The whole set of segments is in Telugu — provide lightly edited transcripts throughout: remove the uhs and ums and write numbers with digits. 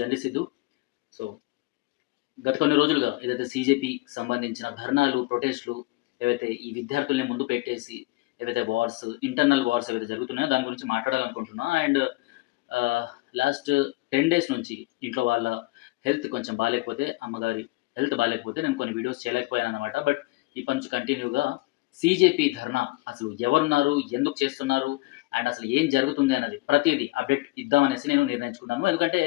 జర్నీ సిద్ధు. సో, గత కొన్ని రోజులుగా ఏదైతే సీజేపీకి సంబంధించిన ధర్నాలు, ప్రొటెస్ట్‌లు ఏవైతే ఈ విద్యార్థుల్ని ముందు పెట్టేసి ఏవైతే వార్స్, ఇంటర్నల్ వార్స్ ఏవైతే జరుగుతున్నాయో దాని గురించి మాట్లాడాలనుకుంటున్నా. అండ్ ఆహ్, లాస్ట్ 10 డేస్ నుంచి ఇంట్లో వాళ్ళ హెల్త్ కొంచెం బాలేకపోతే, అమ్మగారి హెల్త్ బాలేకపోతే నేను కొన్ని వీడియోస్ చేయలేకపోయాననమాట. బట్ ఇప్పటి నుంచి కంటిన్యూగా సీజేపీ ధర్నా అసలు ఎవరున్నారు? ఎందుకు చేస్తున్నారు? అండ్ అసలు ఏం జరుగుతుంది అన్నది ప్రతీదీ అప్డేట్ ఇద్దామనేసి నేను నిర్ణయించుకున్నాను. ఎందుకంటే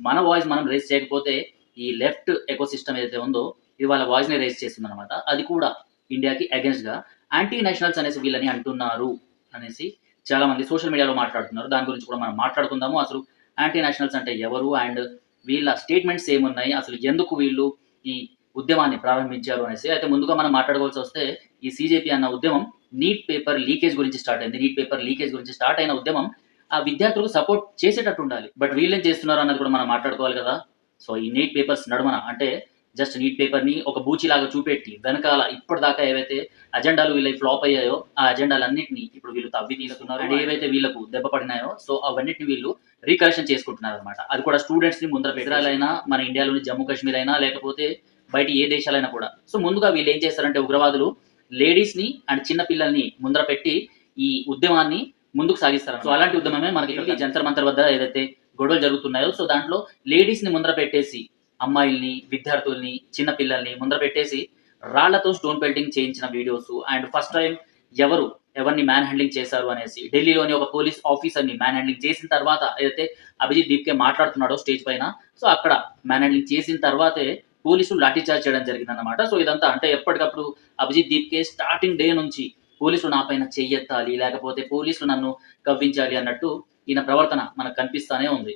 మన వాయిస్ మనం రైజ్ చేయకపోతే ఈ లెఫ్ట్ ఎకోసిస్టమ్ ఏదైతే ఉందో ఇది వాళ్ళ వాయిస్‌ని రైజ్ చేస్తుందనమాట. అది కూడా ఇండియాకి అగెయిన్స్ట్‌గా యాంటీ నేషనల్స్ అనేసి వీళ్ళని అంటున్నారు అనేసి చాలామంది సోషల్ మీడియాలో మాట్లాడుతున్నారు. దాని గురించి కూడా మనం మాట్లాడుకుందాము. అసలు యాంటీ నేషనల్స్ అంటే ఎవరు? అండ్ వీళ్ళ స్టేట్మెంట్స్ ఏమున్నాయి? అసలు ఎందుకు వీళ్ళు ఈ ఉద్యమాన్ని ప్రారంభించారు అనేసి. అయితే ముందుగా మనం మాట్లాడుకోవాల్సొస్తే ఈ సీజేపీ అన్న ఉద్యమం నీట్ పేపర్ లీకేజ్ గురించి స్టార్ట్ అయింది. నీట్ పేపర్ లీకేజ్ గురించి స్టార్ట్ అయిన ఉద్యమం ఆ విద్యార్థులకు సపోర్ట్ చేసేటట్టు ఉండాలి. బట్ వీళ్ళేం చేస్తున్నారు అన్నది కూడా మనం మాట్లాడుకోవాలి కదా! సో, ఈ నీట్ పేపర్స్ నడుమన అంటే జస్ట్ నీట్ పేపర్‌ని ఒక బూచిలాగా చూపెట్టి వెనకాల ఇప్పటిదాకా ఏవైతే అజెండాలు వీళ్ళయి ఫ్లాప్ అయ్యాయో, ఆ అజెండాలన్నిటిని ఇప్పుడు వీళ్ళు తవ్వి తీస్తున్నారు. అండ్ ఏవైతే వీళ్ళకు దెబ్బ పడినాయో సో, అవన్నిటిని వీళ్ళు రీకరెక్షన్ చేసుకుంటున్నారనమాట. అది కూడా స్టూడెంట్స్‌ని ముందర ఇజ్రాయెల్ మన ఇండియాలోని జమ్మూ కాశ్మీర్ అయినా లేకపోతే బయట ఏ దేశాలైనా కూడా. సో, ముందుగా వీళ్ళేం చేస్తారంటే ఉగ్రవాదులు లేడీస్‌ని అండ్ చిన్న పిల్లల్ని ముందర పెట్టి ఈ ఉద్యమాన్ని ముందుకు సాగిస్తారు. సో, అలాంటి ఉద్యమమే మనకి ఇక్కడ జంతర్ మంతర్ వద్ద ఏదైతే గొడవలు జరుగుతున్నాయో సో, దాంట్లో లేడీస్‌ని ముందర పెట్టేసి అమ్మాయిల్ని, విద్యార్థుల్ని, చిన్న పిల్లల్ని ముందర పెట్టేసి రాళ్లతో స్టోన్ పెల్టింగ్ చేయించిన వీడియోస్ అండ్ ఫస్ట్ టైమ్ ఎవరు ఎవరిని మ్యాన్ హ్యాండ్లింగ్ చేశారు అనేసి ఢిల్లీలోని ఒక పోలీస్ ఆఫీసర్‌ని మ్యాన్ హ్యాండ్లింగ్ చేసిన తర్వాత ఏదైతే అభిజిత్ దీప్‌కే మాట్లాడుతున్నాడో స్టేజ్ పైన సో, అక్కడ మ్యాన్ హ్యాండ్లింగ్ చేసిన తర్వాతే పోలీసులు లాఠీ చార్జ్ చేయడం జరిగిందన్నమాట. సో, ఇదంతా అంటే ఎప్పటికప్పుడు అభిజిత్ దీప్‌కే స్టార్టింగ్ డే నుంచి పోలీసులు నా పైన చెయ్యెత్తాలి, లేకపోతే పోలీసులు నన్ను కవ్వించాలి అన్నట్టు ఈయన ప్రవర్తన మనకు కనిపిస్తానే ఉంది.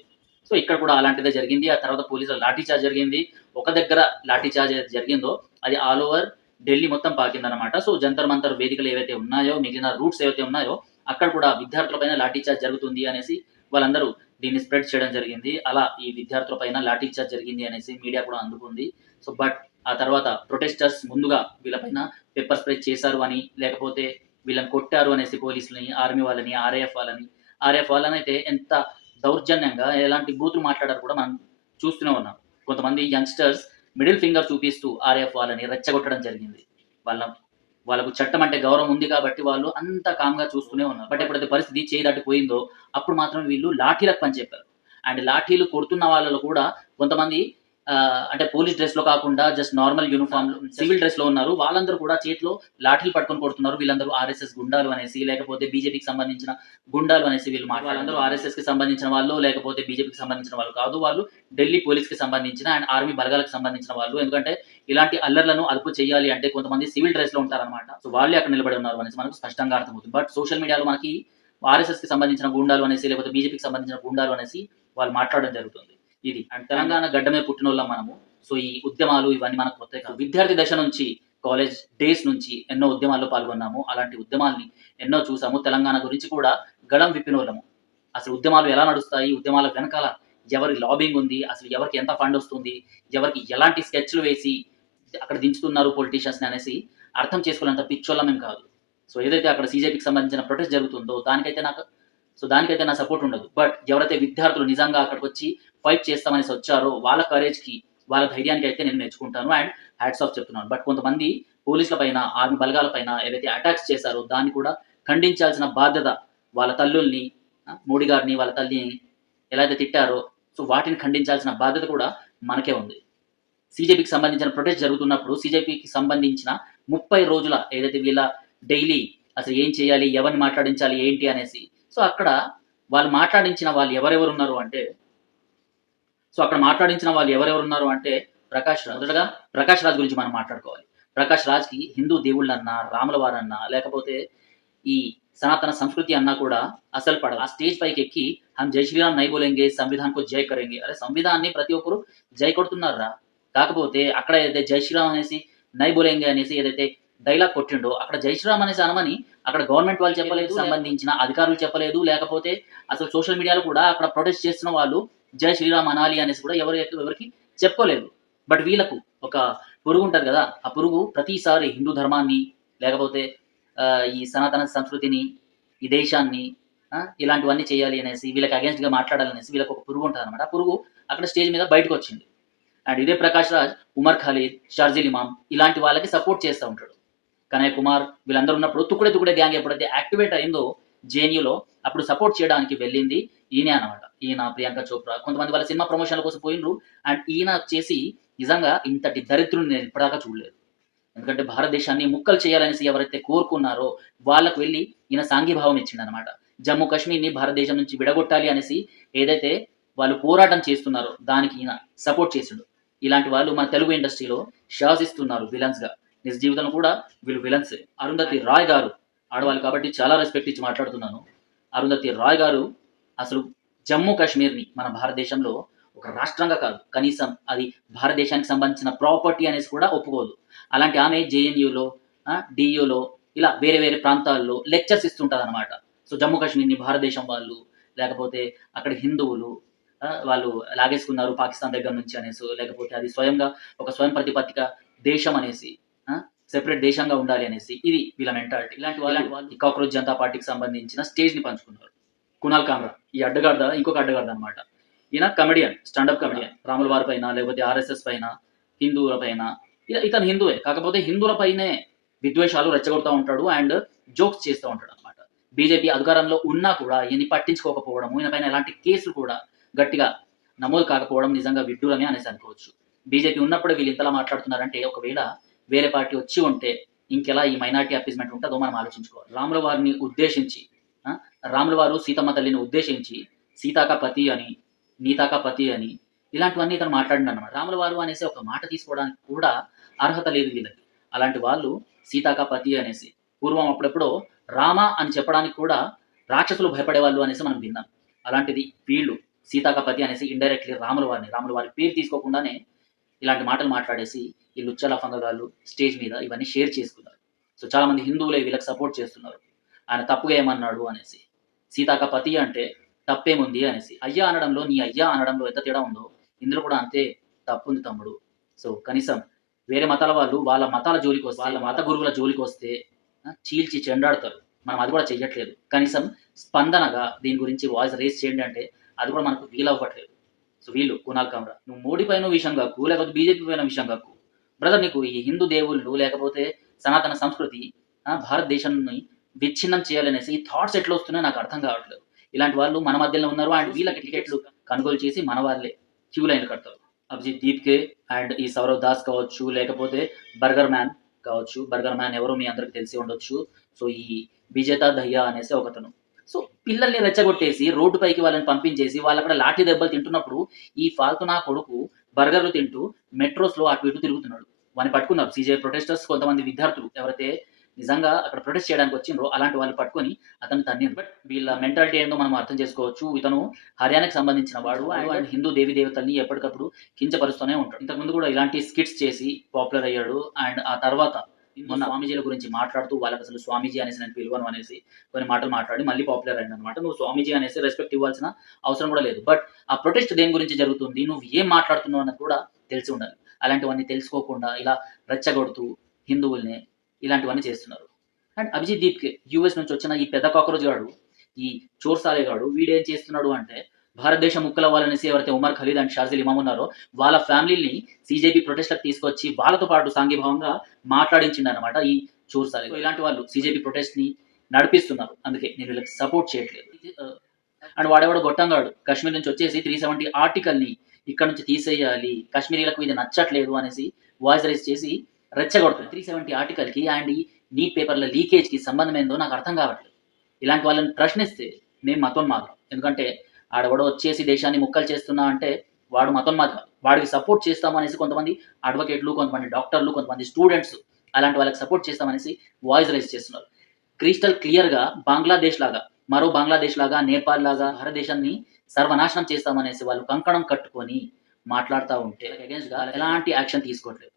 సో, ఇక్కడ కూడా అలాంటిదే జరిగింది. ఆ తర్వాత పోలీసుల లాఠీ చార్జ్ జరిగింది. ఒక దగ్గర లాఠీ చార్జ్ ఏదైతే జరిగిందో అది ఆల్ ఓవర్ ఢిల్లీ మొత్తం పాకిందనమాట. సో, జంతర్ మంతర్ వేదికలు ఏవైతే ఉన్నాయో, మిగిలిన రూట్స్ ఏవైతే ఉన్నాయో అక్కడ కూడా విద్యార్థుల పైన లాఠీ చార్జ్ జరుగుతుంది అనేసి వాళ్ళందరూ దీన్ని స్ప్రెడ్ చేయడం జరిగింది. అలా ఈ విద్యార్థుల పైన లాఠీ చార్జ్ జరిగింది అనేసి మీడియా కూడా అందుకుంది. సో, బట్ ఆ తర్వాత ప్రొటెస్టర్స్ ముందుగా వీళ్ళపైన పెప్పర్ స్ప్రే చేశారు అని, లేకపోతే వీళ్ళని కొట్టారు అనేసి పోలీసులని, ఆర్మీ వాళ్ళని, ఆర్ఎఫ్ వాళ్ళనైతే ఎంత దౌర్జన్యంగా ఎలాంటి బూతులు మాట్లాడారో కూడా మనం చూస్తూనే ఉన్నాం. కొంతమంది యంగ్‌స్టర్స్ మిడిల్ ఫింగర్ చూపిస్తూ ఆర్ఎఫ్ వాళ్ళని రెచ్చగొట్టడం జరిగింది. వాళ్ళ వాళ్ళకు చట్టం అంటే గౌరవం ఉంది కాబట్టి వాళ్ళు అంత కామ్‌గా చూస్తూనే ఉన్నారు. బట్ ఎప్పుడైతే పరిస్థితి చేయి దాటిపోయిందో అప్పుడు మాత్రం వీళ్ళు లాఠీలకు పని చెప్పారు. అండ్ లాఠీలు కొడుతున్న వాళ్ళలో కూడా కొంతమంది అంటే పోలీస్ డ్రెస్‌లో కాకుండా జస్ట్ నార్మల్ యూనిఫార్మ్‌లో సివిల్ డ్రెస్‌లో ఉన్నారు. వాళ్ళందరూ కూడా చేతిలో లాఠీలు పట్టుకొని కొడుతున్నారు. వీళ్ళందరూ ఆర్ఎస్ఎస్ గుండాలు అనేసి, లేకపోతే బీజేపీకి సంబంధించిన గుండాలు అనేసి వీళ్ళు వాళ్ళందరూ ఆర్ఎస్ఎస్‌కి సంబంధించిన వాళ్ళో, లేకపోతే బీజేపీకి సంబంధించిన వాళ్ళు కాదు. వాళ్ళు ఢిల్లీ పోలీస్‌కి సంబంధించిన అండ్ ఆర్మీ బలగాలకు సంబంధించిన వాళ్ళు. ఎందుకంటే ఇలాంటి అల్లర్లను అదుపు చేయాలి అంటే కొంతమంది సివిల్ డ్రెస్‌లో ఉంటారనమాట. సో, వాళ్ళే అక్కడ నిలబడి ఉన్నారు అనేసి మనకు స్పష్టంగా అర్థమవుతుంది. బట్ సోషల్ మీడియాలో మనకి ఆర్ఎస్ఎస్‌కి సంబంధించిన గూండాలు అనేసి, లేకపోతే బీజేపీకి సంబంధించిన గూండాలు అనేసి వాళ్ళు మాట్లాడడం జరుగుతుంది. ఇది. అండ్ తెలంగాణ గడ్డ మీద పుట్టినోళ్ళం మనము. సో, ఈ ఉద్యమాలు ఇవన్నీ మనకు కొత్తయి కాదు. విద్యార్థి దశ నుంచి, కాలేజ్ డేస్ నుంచి ఎన్నో ఉద్యమాల్లో పాల్గొన్నాము. అలాంటి ఉద్యమాల్ని ఎన్నో చూసాము. తెలంగాణ గురించి కూడా గళం విప్పినోళ్ళము. అసలు ఉద్యమాలు ఎలా నడుస్తాయి? ఉద్యమాల వెనకాల ఎవరి లాబింగ్ ఉంది? అసలు ఎవరికి ఎంత ఫండొస్తుంది? ఎవరికి ఎలాంటి స్కెచ్‌లు వేసి అక్కడ దించుతున్నారు పొలిటీషియన్స్‌ని అనేసి అర్థం చేసుకోలేనంత పిచ్చోళ్ళమేం కాదు. సో, ఏదైతే అక్కడ సీజేపీకి సంబంధించిన ప్రొటెస్ట్ జరుగుతుందో దానికైతే నా సపోర్ట్ ఉండదు. బట్ ఎవరైతే విద్యార్థులు నిజంగా అక్కడికొచ్చి ఫైట్ చేస్తామనేసి వచ్చారో వాళ్ళ కరేజ్‌కి, వాళ్ళ ధైర్యానికి అయితే నేను మెచ్చుకుంటాను. అండ్ హ్యాట్స్ ఆఫ్ చెప్తున్నాను. బట్ కొంతమంది పోలీసుల పైన, ఆర్మీ బలగాల పైన ఏవైతే అటాక్స్ చేశారో దాన్ని కూడా ఖండించాల్సిన బాధ్యత వాళ్ళ తల్లుల్ని మోడీ గారిని, వాళ్ళ తల్లిని ఎలా అయితే తిట్టారో సో, వాటిని ఖండించాల్సిన బాధ్యత కూడా మనకే ఉంది. సీజేపీకి సంబంధించిన ప్రొటెస్ట్ జరుగుతున్నప్పుడు సీజేపీకి సంబంధించిన 30 రోజుల ఏదైతే వీళ్ళ డైలీ అసలు ఏం చేయాలి? ఎవరిని మాట్లాడించాలి? ఏంటి అనేసి. సో, అక్కడ వాళ్ళు మాట్లాడించిన వాళ్ళు ఎవరెవరున్నారు అంటే అక్కడ మాట్లాడించిన వాళ్ళు ఎవరెవరున్నారు అంటే ప్రకాష్ రాజ్. మొదటగా ప్రకాష్ రాజ్ గురించి మనం మాట్లాడుకోవాలి. ప్రకాష్ రాజ్‌కి హిందూ దేవుళ్ళన్నా, రాముల వారన్నా, లేకపోతే ఈ సనాతన సంస్కృతి అన్నా కూడా అసలు పడదు. ఆ స్టేజ్ పైకెక్కి హమ్ జై శ్రీరామ్ నై బోలెంగే, సంవిధాన్ కో జై కరేంగే. అరే సంవిధాన్ని ప్రతి ఒక్కరు జై కొడుతున్నార్రా. కాకపోతే అక్కడ ఏదైతే జై శ్రీరామ్ అనేసి, నై బోలెంగే అనేసి ఏదైతే డైలాగ్ కొట్టిండో అక్కడ జై శ్రీరామ్ అనేసి అనమని అక్కడ గవర్నమెంట్ వాళ్ళు చెప్పలేదు, సంబంధించిన అధికారులు చెప్పలేదు, లేకపోతే అసలు సోషల్ మీడియాలో కూడా అక్కడ ప్రొటెస్ట్ చేస్తున్న వాళ్ళు జై శ్రీరామ్ అనాలి అనేసి కూడా ఎవరికి చెప్పుకోలేదు. బట్ వీళ్ళకు ఒక పురుగు ఉంటది గదా! ఆ పురుగు ప్రతిసారి హిందూ ధర్మాన్ని లేకపోతే ఈ సనాతన సంస్కృతిని, ఈ దేశాన్ని ఇలాంటివన్నీ చేయాలి అనేసి వీళ్ళకి అగెయిన్స్ట్‌గా మాట్లాడాలనేసి వీళ్ళకొక పురుగు ఉంటదనమాట. ఆ పురుగు అక్కడ స్టేజ్ మీద బయటకొచ్చింది. అండ్ ఇదే ప్రకాష్ రాజ్, ఉమర్ ఖలీద్, షర్జిల్ ఇమామ్ ఇలాంటి వాళ్ళకి సపోర్ట్ చేస్తా ఉంటాడు. కనయ్య కుమార్ వీళ్ళందరూ ఉన్నప్పుడు 'తుక్కుడే తుక్కుడే' గ్యాంగ్ ఎప్పుడైతే యాక్టివేట్ అయిందో జేఎన్యూలో, అప్పుడు సపోర్ట్ చేయడానికి వెళ్ళింది ఈయనే అనమాట. ఈయన, ప్రియాంక చోప్రా కొంతమంది వాళ్ళ సినిమా ప్రమోషన్‌ల కోసం పోయిండ్రు. అండ్ ఈయన వచ్చేసి నిజంగా ఇంతటి దరిద్రుడిని నేను ఇప్పటిదాకా చూడలేదు. ఎందుకంటే భారతదేశాన్ని ముక్కలు చేయాలనేసి ఎవరైతే కోరుకున్నారో వాళ్ళకి వెళ్ళి ఈయన సాంఘీభావం ఇచ్చిండనమాట. జమ్మూ కాశ్మీర్‌ని భారతదేశం నుంచి విడగొట్టాలి అనేసి ఏదైతే వాళ్ళు పోరాటం చేస్తున్నారో దానికి ఈయన సపోర్ట్ చేసిండు. ఇలాంటి వాళ్ళు మన తెలుగు ఇండస్ట్రీలో శాసిస్తున్నారు విలన్స్‌గా. నిజ జీవితంలో కూడా వీళ్ళు విలన్సే. అరుంధతి రాయ్ గారు ఆడవాళ్ళు కాబట్టి చాలా రెస్పెక్ట్ ఇచ్చి మాట్లాడుతున్నాను. అరుంధతి రాయ్ గారు అసలు జమ్మూ కాశ్మీర్‌ని మన భారతదేశంలో ఒక రాష్ట్రంగా కాదు, కనీసం అది భారతదేశానికి సంబంధించిన ప్రాపర్టీ అనేసి కూడా ఒప్పుకోదు. అలాంటి ఆమె జేఎన్యూలో, డీయూలో ఇలా వేరే వేరే ప్రాంతాల్లో లెక్చర్స్ ఇస్తుంటదనమాట. సో జమ్మూ కాశ్మీర్‌ని భారతదేశం వాళ్ళు, లేకపోతే అక్కడ హిందువులు వాళ్ళు లాగేసుకున్నారు పాకిస్తాన్ దగ్గర నుంచి అనేసో, లేకపోతే అది స్వయంగా ఒక స్వయం ప్రతిపత్తిక దేశం అనేసి, సెపరేట్ దేశంగా ఉండాలి అనేసి ఇది వీళ్ళ మెంటాలిటీ. ఇలాంటి వాళ్ళు ఈ కాక్రోచ్ జనతా పార్టీకి సంబంధించిన స్టేజ్‌ని పంచుకున్నారు. కునాల్ కామ్రా ఈ అడ్డగాడిద ఇంకొక అడ్డగాడిద అనమాట. ఈయన కమెడియన్, స్టాండప్ కమెడియన్. రాముల వారి పైన, లేకపోతే ఆర్ఎస్ఎస్ పైన, హిందువుల పైన ఇతను హిందువే. కాకపోతే హిందువుల పైనే విద్వేషాలు రెచ్చగొడతా ఉంటాడు అండ్ జోక్స్ చేస్తూ ఉంటాడనమాట. బీజేపీ అధికారంలో ఉన్నా కూడా ఈయన్ని పట్టించుకోకపోవడం, ఈయన పైన ఎలాంటి కేసులు కూడా గట్టిగా నమోదు కాకపోవడం నిజంగా విడ్డూరమే అనేసి అనుకోవచ్చు. బీజేపీ ఉన్నప్పుడే వీళ్ళు ఇంతలా మాట్లాడుతున్నారంటే ఒకవేళ వేరే పార్టీ వచ్చి ఉంటే ఇంకెలా ఈ మైనారిటీ అప్పీస్మెంట్ ఉంటుందో మనం ఆలోచించుకోవాలి. రాముల వారిని ఉద్దేశించి, రాముల వారు సీతమ్మ తల్లిని ఉద్దేశించి సీతాక పతి అని, నీతాక పతి అని ఇలాంటివన్నీ ఇతను మాట్లాడిండనమాట. రాముల వారు అనేసి ఒక మాట తీసుకోవడానికి కూడా అర్హత లేదు వీళ్ళకి. అలాంటి వాళ్ళు సీతాక పతి అనేసి పూర్వం అప్పుడెప్పుడో రామ అని చెప్పడానికి కూడా రాక్షసులు భయపడేవాళ్ళు అనేసి మనం విన్నాం. అలాంటిది వీళ్ళు సీతాక పతి అనేసి ఇండైరెక్ట్లీ రాముల వారి పేరు తీసుకోకుండానే ఇలాంటి మాటలు మాట్లాడేసి ఈ లుచ్చల ఫంగగాళ్ళు స్టేజ్ మీద ఇవన్నీ షేర్ చేసుకున్నారు. సో చాలామంది హిందువులే వీళ్ళకి సపోర్ట్ చేస్తున్నారు. ఆయన తప్పుగా ఏమన్నాడు అనేసి. సీతాక పతి అంటే తప్పేముంది అనేసి. అయ్యా అనడంలో, నీ అయ్యా అనడంలో ఎంత తేడా ఉందో ఇందులో కూడా అంతే తప్పుంది తమ్ముడు. సో కనీసం వేరే మతాల వాళ్ళు వాళ్ళ మతాల జోలికొస్తే, వాళ్ళ మత గురువుల జోలికొస్తే చీల్చి చెండాడుతారు. మనం అది కూడా చెయ్యట్లేదు. కనీసం స్పందనగా దీని గురించి వాయిస్ రేజ్ చేయండి అంటే అది కూడా మనకు వీలవ్వట్లేదు. సో వీళ్ళు కునాల్ కామ్రా, నువ్వు మోడీ పైన విషయం కక్కు, లేకపోతే బీజేపీ పైన విషయం కక్కు. బ్రదర్ నీకు ఈ హిందూ దేవుళ్ళు లేకపోతే సనాతన సంస్కృతి భారతదేశాన్ని విచ్ఛిన్నం చేయాలనేసి ఈ థాట్స్ ఎట్లా వస్తున్నాయో నాకు అర్థం కావట్లేదు. ఇలాంటి వాళ్ళు మన మధ్యలో ఉన్నారు అండ్ వీళ్ళకి టికెట్లు కొనుగోలు చేసి మన వాళ్ళే క్యూ లైన్ కడతారు. అభిజిత్ దీప్కే అండ్ ఈ సౌరవ్ దాస్ కావచ్చు, లేకపోతే బర్గర్ మ్యాన్ కావచ్చు. బర్గర్ మ్యాన్ ఎవరో మీ అందరికి తెలిసి ఉండొచ్చు. సో ఈ విజేత దయ్యా అనేసి ఒకతను. సో పిల్లల్ని రెచ్చగొట్టేసి రోడ్డు పైకి వాళ్ళని పంపించేసి వాళ్ళు అక్కడ లాఠీ దెబ్బలు తింటున్నప్పుడు ఈ ఫాల్తు నా కొడుకు బర్గర్లు తింటూ మెట్రోస్లో అటు ఇటు తిరుగుతున్నాడు. వాడిని పట్టుకున్నారు సీజే ప్రొటెస్టర్స్, కొంతమంది విద్యార్థులు ఎవరైతే నిజంగా అక్కడ ప్రొటెస్ట్ చేయడానికి వచ్చిండ్రో అలాంటి వాళ్ళు పట్టుకొని అతను తన్నిరు. బట్ వీళ్ళ మెంటాలిటీ ఏందో మనం అర్థం చేసుకోవచ్చు. ఇతను హర్యానాకి సంబంధించిన వాడు అండ్ హిందూ దేవి దేవతల్ని ఎప్పటికప్పుడు కించపరుస్తూనే ఉంటాడు. ఇంతకుముందు కూడా ఇలాంటి స్కిట్స్ చేసి పాపులర్ అయ్యాడు. అండ్ ఆ తర్వాత మొన్న స్వామీజీల గురించి మాట్లాడుతూ వాళ్ళకి అసలు స్వామీజీ అనేసి నేను పిలువను అనేసి కొన్ని మాటలు మాట్లాడి మళ్ళీ పాపులర్ అయింది అనమాట. నువ్వు స్వామీజీ అనేసి రెస్పెక్ట్ ఇవ్వాల్సిన అవసరం కూడా లేదు. బట్ ఆ ప్రొటెస్ట్ దేని గురించి జరుగుతుంది, నువ్వు ఏం మాట్లాడుతున్నావు అన్నది కూడా తెలిసి ఉండాలి. అలాంటివన్నీ తెలుసుకోకుండా ఇలా రెచ్చగొడుతూ హిందువుల్ని ఇలాంటివన్నీ చేస్తున్నారు. అండ్ అభిజిత్ దీప్కే యూఎస్ నుంచి వచ్చిన ఈ పెద్ద కాక్రోచ్ గాడు, ఈ చోర్ సాలే గాడు వీడేం చేస్తున్నాడు అంటే భారతదేశం ముక్కలవ్వాలనేసి ఎవరైతే ఉమర్ ఖలీద్ అండ్ షార్జిల్ ఇమామ్ ఉన్నారో వాళ్ళ ఫ్యామిలీని సీజేపీ ప్రొటెస్ట్లకు తీసుకొచ్చి వాళ్ళతో పాటు సాంఘీభావంగా మాట్లాడించిండనమాట ఈ చోర్ సాలే. ఇలాంటి వాళ్ళు సీజేపీ ప్రొటెస్ట్ని నడిపిస్తున్నారు. అందుకే నేను వీళ్ళకి సపోర్ట్ చేయట్లేదు. అండ్ వాడెవడో గొట్టంగాడు కాశ్మీర్ నుంచి వచ్చేసి 370 ఆర్టికల్ని ఇక్కడ నుంచి తీసేయాలి, కాశ్మీరీలకు ఇది నచ్చట్లేదు అనేసి వాయిస్ రైజ్ చేసి రెచ్చగొడుతుంది. 370 ఆర్టికల్కి అండ్ ఈ నీట్ పేపర్ల లీకేజ్కి సంబంధం ఏందో నాకు అర్థం కావట్లేదు. ఇలాంటి వాళ్ళని ప్రశ్నిస్తే మేము మతోన్మాదం. ఎందుకంటే ఆడెవడో వచ్చేసి దేశాన్ని ముక్కలు చేస్తున్నా అంటే వాడు మతోన్మాదం. వాడికి సపోర్ట్ చేస్తామనేసి కొంతమంది అడ్వకేట్లు, కొంతమంది డాక్టర్లు, కొంతమంది స్టూడెంట్స్ అలాంటి వాళ్ళకి సపోర్ట్ చేస్తామనేసి వాయిస్ రైజ్ చేస్తున్నారు. క్రిస్టల్ క్లియర్గా బంగ్లాదేశ్ లాగా, మరో బంగ్లాదేశ్ లాగా, నేపాల్ లాగా భారతదేశాన్ని సర్వనాశనం చేస్తామనేసి వాళ్ళు కంకణం కట్టుకొని మాట్లాడుతూ ఉంటే అగేన్స్ట్గా ఎలాంటి యాక్షన్ తీసుకోవట్లేదు.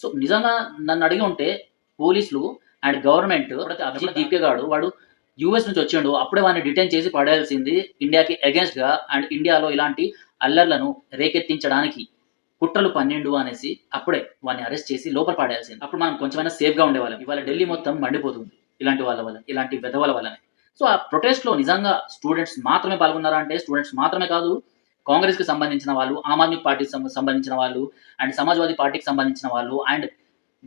సో నిజంగా నన్ను అడిగి ఉంటే పోలీసులు అండ్ గవర్నమెంట్ అభిజిత్ దీప్కే గాడు వాడు యూఎస్ నుంచి వచ్చిండు, అప్పుడే వాడిని డిటైన్ చేసి పడేయాల్సింది ఇండియాకి అగేన్స్ట్గా. అండ్ ఇండియాలో ఇలాంటి అల్లర్లను రేకెత్తించడానికి కుట్రలు పన్నెండు అనేసి అప్పుడే వాడిని అరెస్ట్ చేసి లోపల పడేయాల్సింది. అప్పుడు మనం కొంచెమైనా సేఫ్గా ఉండేవాళ్ళం. ఇవాళ ఢిల్లీ మొత్తం మండిపోతుంది ఇలాంటి వాళ్ళ వల్ల, ఇలాంటి వెధవల వల్లనే. సో ఆ ప్రొటెస్ట్లో నిజంగా స్టూడెంట్స్ మాత్రమే పాల్గొన్నారా అంటే స్టూడెంట్స్ మాత్రమే కాదు, కాంగ్రెస్‌కి సంబంధించిన వాళ్ళు, ఆమ్ ఆద్మీ పార్టీకి సంబంధించిన వాళ్ళు, అండ్ సమాజ్‌వాదీ పార్టీకి సంబంధించిన వాళ్ళు, అండ్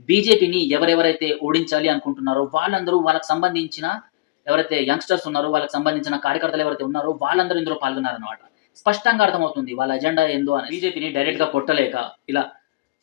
బీజేపీని ఎవరెవరైతే ఓడించాలి అనుకుంటున్నారో వాళ్ళందరూ వాళ్ళకి సంబంధించిన ఎవరైతే యంగ్‌స్టర్స్ ఉన్నారో, వాళ్ళకి సంబంధించిన కార్యకర్తలు ఎవరైతే ఉన్నారో వాళ్ళందరూ ఇందులో పాల్గొన్నారనమాట. స్పష్టంగా అర్థమవుతుంది వాళ్ళ ఎజెండా ఏందో అని. బీజేపీని డైరెక్ట్‌గా కొట్టలేక ఇలా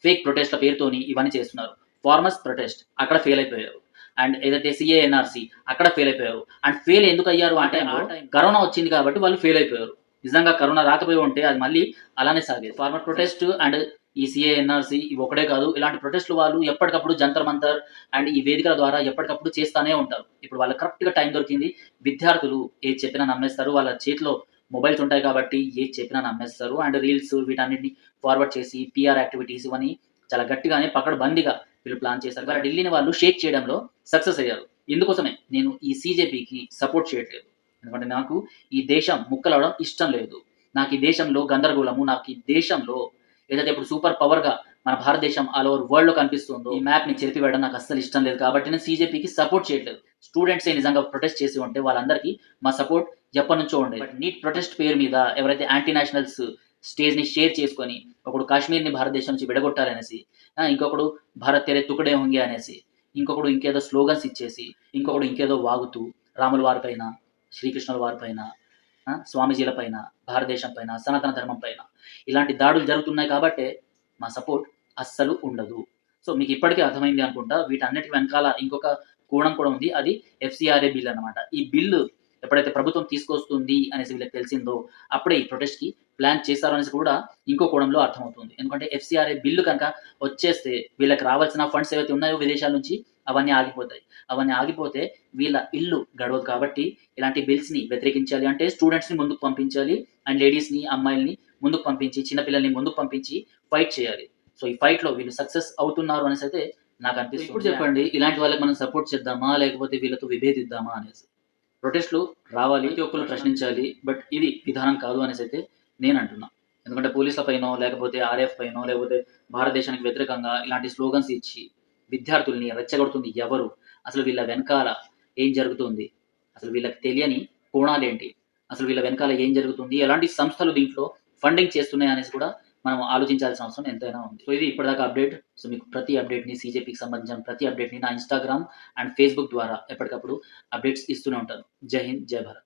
ఫేక్ ప్రొటెస్ట్‌ల పేరుతోని ఇవన్నీ చేస్తున్నారు. ఫార్మర్స్ ప్రొటెస్ట్ అక్కడ ఫెయిల్ అయిపోయారు. అండ్ ఏదైతే సీఏఎన్ఆర్‌సీ అక్కడ ఫెయిల్ అయిపోయారు. అండ్ ఫెయిల్ ఎందుకయ్యారు అంటే ఆ టైం కరోనా వచ్చింది కాబట్టి వాళ్ళు ఫెయిల్ అయిపోయారు. నిజంగా కరోనా రాకపోయి ఉంటే అది మళ్ళీ అలానే సాగేది. ఫార్మర్ ప్రొటెస్ట్ అండ్ ఈ సీఏఎన్ఆర్‌సీ ఇవి ఒకటే కాదు. ఇలాంటి ప్రొటెస్ట్‌లు వాళ్ళు ఎప్పటికప్పుడు జంతర్ మంతర్ అండ్ ఈ వేదికల ద్వారా ఎప్పటికప్పుడు చేస్తానే ఉంటారు. ఇప్పుడు వాళ్ళకి కరెక్ట్‌గా టైం దొరికింది. విద్యార్థులు ఏది చెప్పినా నమ్మేస్తారు. వాళ్ళ చేతిలో మొబైల్స్ ఉంటాయి కాబట్టి ఏది చెప్పినా నమ్మేస్తారు. అండ్ రీల్స్ వీటన్నిటిని ఫార్వర్డ్ చేసి పీఆర్ యాక్టివిటీస్ ఇవన్నీ చాలా గట్టిగానే పకడ్బందీగా వీళ్ళు ప్లాన్ చేశారు. మరి ఢిల్లీని వాళ్ళు షేక్ చేయడంలో సక్సెస్ అయ్యారు. ఇందుకోసమే నేను ఈ సీజేపీకి సపోర్ట్ చేయట్లేదు. ఎందుకంటే నాకు ఈ దేశం ముక్కలవడం ఇష్టం లేదు. నాకు ఈ దేశంలో గందరగోళము, నాకు ఈ దేశంలో ఏదైతే ఇప్పుడు సూపర్ పవర్‌గా మన భారతదేశం ఆల్ ఓవర్ వరల్డ్‌లో కనిపిస్తుందో, ఈ మ్యాప్‌ని చెరిపివేయడం నాకు అస్సలు ఇష్టం లేదు. కాబట్టి నేను సీజేపీకి సపోర్ట్ చేయట్లేదు. స్టూడెంట్సే నిజంగా ప్రొటెస్ట్ చేసి ఉంటే వాళ్ళందరికీ మా సపోర్ట్ ఎప్పటినుంచో ఉండేది. బట్ నీట్ ప్రొటెస్ట్ పేరు మీద ఎవరైతే యాంటీ నేషనల్స్ స్టేజ్‌ని షేర్ చేసుకొని, ఒకడు కాశ్మీర్‌ని భారతదేశం నుంచి విడగొట్టాలనేసి, ఇంకొకడు భారత్ తెరే తుకడే హోంగే అనేసి, ఇంకొకడు ఇంకేదో స్లోగన్స్ ఇచ్చేసి, ఇంకొకడు ఇంకేదో వాగుతూ రాముల వారి పైన, శ్రీకృష్ణుల వారి పైన, స్వామీజీల పైన, భారతదేశం పైన, సనాతన ధర్మం పైన ఇలాంటి దాడులు జరుగుతున్నాయి కాబట్టే మా సపోర్ట్ అస్సలు ఉండదు. సో, మీకు ఇప్పటికే అర్థమైంది అనుకుంటా. వీటన్నిటి వెనకాల ఇంకొక కోణం కూడా ఉంది. అది ఎఫ్‌సీఆర్‌ఏ బిల్ అన్నమాట. ఈ బిల్లు ఎప్పుడైతే ప్రభుత్వం తీసుకొస్తుంది అనేసి వీళ్ళకి తెలిసిందో, అప్పుడే ఈ ప్రొటెస్ట్‌కి ప్లాన్ చేశారు అనేసి కూడా ఇంకో కోణంలో అర్థమవుతుంది. ఎందుకంటే ఎఫ్‌సీఆర్‌ఏ బిల్లు కనుక వచ్చేస్తే వీళ్ళకి రావాల్సిన ఫండ్స్ ఏవైతే ఉన్నాయో విదేశాల నుంచి అవన్నీ ఆగిపోతాయి. అవన్నీ ఆగిపోతే వీళ్ళ ఇల్లు గడవదు కాబట్టి ఇలాంటి బిల్స్‌ని వ్యతిరేకించాలి అంటే స్టూడెంట్స్‌ని ముందుకు పంపించాలి. అండ్ లేడీస్‌ని, అమ్మాయిల్ని ముందుకు పంపించి, చిన్న పిల్లల్ని ముందుకు పంపించి ఫైట్ చేయాలి. సో, ఈ ఫైట్‌లో వీళ్ళు సక్సెస్ అవుతున్నారు అనేసైతే నాకనిపిస్తుంది. ఇప్పుడు చెప్పండి ఇలాంటి వాళ్ళకి మనం సపోర్ట్ చేద్దామా? లేకపోతే వీళ్ళతో విభేదిద్దామా అనేసి. ప్రొటెస్ట్‌లు రావాలి. ప్రతి ఒక్కళ్ళు ప్రశ్నించాలి. బట్ ఇది విధానం కాదు అనేసైతే నేనంటున్నా. ఎందుకంటే పోలీసుల పైనో, లేకపోతే ఆర్ఎఫ్ పైనో, లేకపోతే భారతదేశానికి వ్యతిరేకంగా ఇలాంటి స్లోగన్స్ ఇచ్చి విద్యార్థుల్ని రెచ్చగొడుతుంది ఎవరు? అసలు వీళ్ళ వెనకాల ఏం జరుగుతుంది? అసలు వీళ్ళకి తెలియని కోణాలేంటి? అసలు వీళ్ళ వెనకాల ఏం జరుగుతుంది? ఎలాంటి సంస్థలు దీంట్లో ఫండింగ్ చేస్తున్నాయి అనేసి కూడా మనం ఆలోచించాల్సిన అవసరం ఎంతైనా ఉంది. సో, ఇది ఇప్పటిదాకా అప్డేట్. సో, మీకు ప్రతి అప్డేట్‌ని సీజేపీకి సంబంధించిన ప్రతి అప్డేట్‌ని నా ఇన్‌స్టాగ్రామ్ అండ్ ఫేస్‌బుక్ ద్వారా ఎప్పటికప్పుడు అప్డేట్స్ ఇస్తూనే ఉంటాను. జై హింద్, జై భారత్.